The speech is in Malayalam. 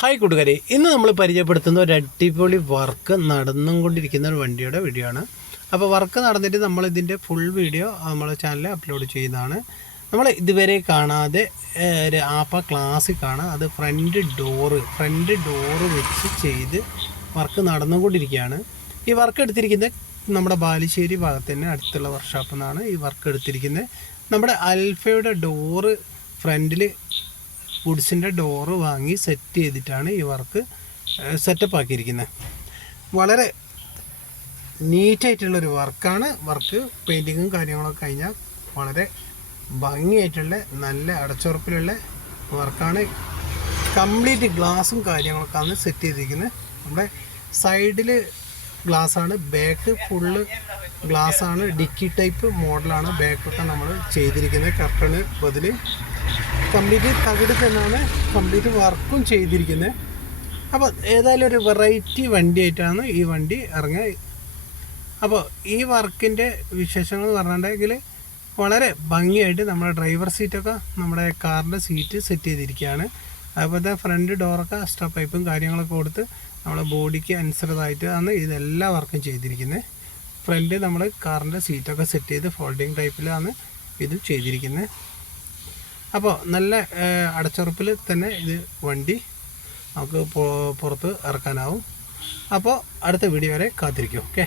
ഹായ് കൂട്ടുകാരെ. ഇന്ന് നമ്മൾ പരിചയപ്പെടുത്തുന്ന ഒരു അടിപൊളി വർക്ക് നടന്നുകൊണ്ടിരിക്കുന്ന ഒരു വണ്ടിയുടെ വീഡിയോ ആണ്. അപ്പോൾ വർക്ക് നടന്നിട്ട് നമ്മൾ ഇതിന്റെ ഫുൾ വീഡിയോ നമ്മളെ ചാനലിൽ അപ്ലോഡ് ചെയ്യുന്നതാണ്. നമ്മൾ ഇതുവരെ കാണാതെ ഒരു ആപ്പ ക്ലാസ്സിക്കാണ് അത് ഫ്രണ്ട് ഡോറ് ഫ്രണ്ട് ഡോറ് വെച്ച് ചെയ്ത് വർക്ക് നടന്നുകൊണ്ടിരിക്കുകയാണ്. ഈ വർക്ക് എടുത്തിരിക്കുന്നത് നമ്മുടെ ബാലുശ്ശേരി ഭാഗത്ത് തന്നെ അടുത്തുള്ള വർക്ക്ഷോപ്പിൽ നിന്നാണ് ഈ വർക്ക് എടുത്തിരിക്കുന്നത്. നമ്മുടെ അൽഫയുടെ ഡോറ് ഫ്രണ്ടിൽ ഗുഡ്സിന്റെ ഡോറ് വാങ്ങി സെറ്റ് ചെയ്തിട്ടാണ് ഈ വർക്ക് സെറ്റപ്പ് ആക്കിയിരിക്കുന്നത്. വളരെ നീറ്റായിട്ടുള്ളൊരു വർക്കാണ്. വർക്ക് പെയിന്റിങ്ങും കാര്യങ്ങളൊക്കെ കഴിഞ്ഞാൽ വളരെ ഭംഗിയായിട്ടുള്ള നല്ല അടച്ചുറപ്പിലുള്ള വർക്കാണ്. കംപ്ലീറ്റ് ഗ്ലാസും കാര്യങ്ങളൊക്കെയാണ് സെറ്റ് ചെയ്തിരിക്കുന്നത്. നമ്മുടെ സൈഡിൽ ഗ്ലാസ്സാണ് ബാക്ക് ഫുള്ള് ഗ്ലാസ്സാണ് ഡിക്കി ടൈപ്പ് മോഡലാണ് ബാക്കൊക്കെ നമ്മൾ ചെയ്തിരിക്കുന്നത്. കർട്ടണ് ബദൽ കംപ്ലീറ്റ് തകിട് തന്നെയാണ് കംപ്ലീറ്റ് വർക്കും ചെയ്തിരിക്കുന്നത്. അപ്പോൾ ഏതായാലും ഒരു വെറൈറ്റി വണ്ടിയായിട്ടാണ് ഈ വണ്ടി ഇറങ്ങുക. അപ്പോൾ ഈ വർക്കിന്റെ വിശേഷങ്ങൾ എന്ന് പറഞ്ഞിട്ടുണ്ടെങ്കിൽ വളരെ ഭംഗിയായിട്ട് നമ്മുടെ ഡ്രൈവർ സീറ്റൊക്കെ നമ്മുടെ കാറിന്റെ സീറ്റ് സെറ്റ് ചെയ്തിരിക്കുകയാണ്. അതുപോലെ ഫ്രണ്ട് ഡോറൊക്കെ എക്സ്ട്രാ പൈപ്പും കാര്യങ്ങളൊക്കെ കൊടുത്ത് നമ്മുടെ ബോഡിക്ക് അനുസൃതമായിട്ട് ആണ് ഇതെല്ലാ വർക്കും ചെയ്തിരിക്കുന്നത്. ഫ്രണ്ട് നമ്മൾ കാറിന്റെ സീറ്റൊക്കെ സെറ്റ് ചെയ്ത് ഫോൾഡിങ് ടൈപ്പിലാണ് ഇത് ചെയ്തിരിക്കുന്നത്. അപ്പോൾ നല്ല അടച്ചുറപ്പിൽ തന്നെ ഇത് വണ്ടി നമുക്ക് പുറത്ത് ഇറക്കാനാവും. അപ്പോൾ അടുത്ത വീഡിയോ വരെ കാത്തിരിക്കും ഓക്കെ?